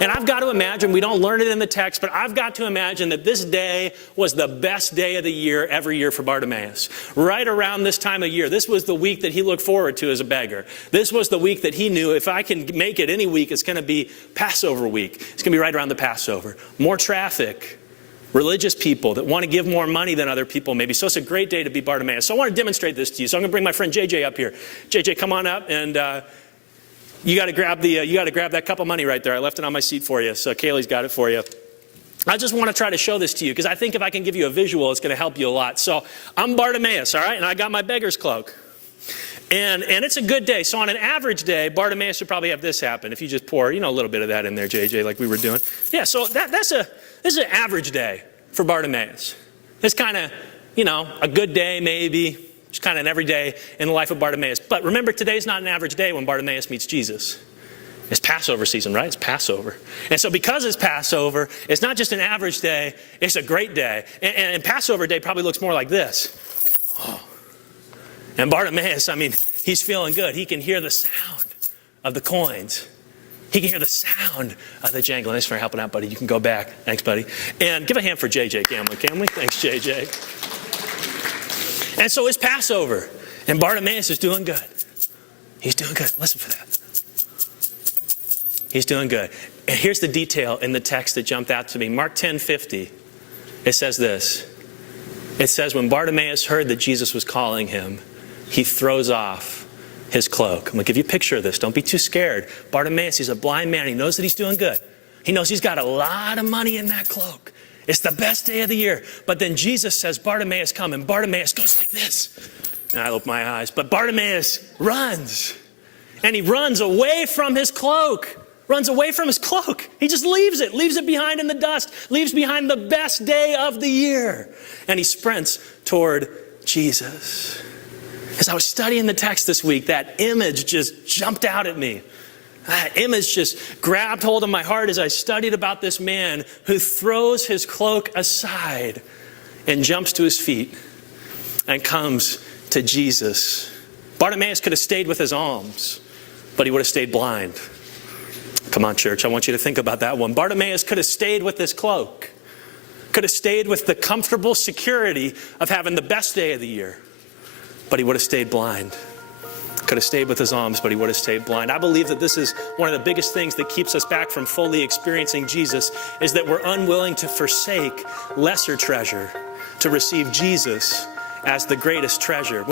And I've got to imagine, we don't learn it in the text, but I've got to imagine that this day was the best day of the year every year for Bartimaeus. Right around this time of year, this was the week that he looked forward to as a beggar. This was the week that he knew, if I can make it any week, it's going to be Passover week. It's going to be right around the Passover. More traffic. Religious people that want to give more money than other people maybe. So it's a great day to be Bartimaeus. So I want to demonstrate this to you. So I'm going to bring my friend JJ up here. JJ, come on up, and you got to grab that cup of money right there. I left it on my seat for you. So Kaylee's got it for you. I just want to try to show this to you because I think if I can give you a visual, it's going to help you a lot. So I'm Bartimaeus, all right, and I got my beggar's cloak. And it's a good day. So on an average day, Bartimaeus would probably have this happen. If you just pour, a little bit of that in there, JJ, like we were doing. Yeah, so this is an average day for Bartimaeus. It's kind of, a good day maybe. It's kind of an everyday in the life of Bartimaeus. But remember, today's not an average day when Bartimaeus meets Jesus. It's Passover season, right? It's Passover. And so because it's Passover, it's not just an average day, it's a great day. And Passover day probably looks more like this. Oh. And Bartimaeus, he's feeling good. He can hear the sound of the coins. He can hear the sound of the jangling. Thanks for helping out, buddy. You can go back. Thanks, buddy. And give a hand for JJ, can we? Thanks, JJ. And so it's Passover, and Bartimaeus is doing good. He's doing good. Listen for that. He's doing good. And here's the detail in the text that jumped out to me. Mark 10:50, it says this. It says, when Bartimaeus heard that Jesus was calling him, he throws off his cloak. I'm going to give you a picture of this. Don't be too scared. Bartimaeus, he's a blind man. He knows that he's doing good. He knows he's got a lot of money in that cloak. It's the best day of the year. But then Jesus says, Bartimaeus, come. And Bartimaeus goes like this. And I open my eyes. But Bartimaeus runs. And he runs away from his cloak. Runs away from his cloak. He just leaves it behind in the dust, leaves behind the best day of the year. And he sprints toward Jesus. As I was studying the text this week, that image just jumped out at me. That image just grabbed hold of my heart as I studied about this man who throws his cloak aside and jumps to his feet and comes to Jesus. Bartimaeus could have stayed with his alms, but he would have stayed blind. Come on, church, I want you to think about that one. Bartimaeus could have stayed with his cloak, could have stayed with the comfortable security of having the best day of the year, but he would have stayed blind. Could have stayed with his alms, but he would have stayed blind. I believe that this is one of the biggest things that keeps us back from fully experiencing Jesus, is that we're unwilling to forsake lesser treasure to receive Jesus as the greatest treasure.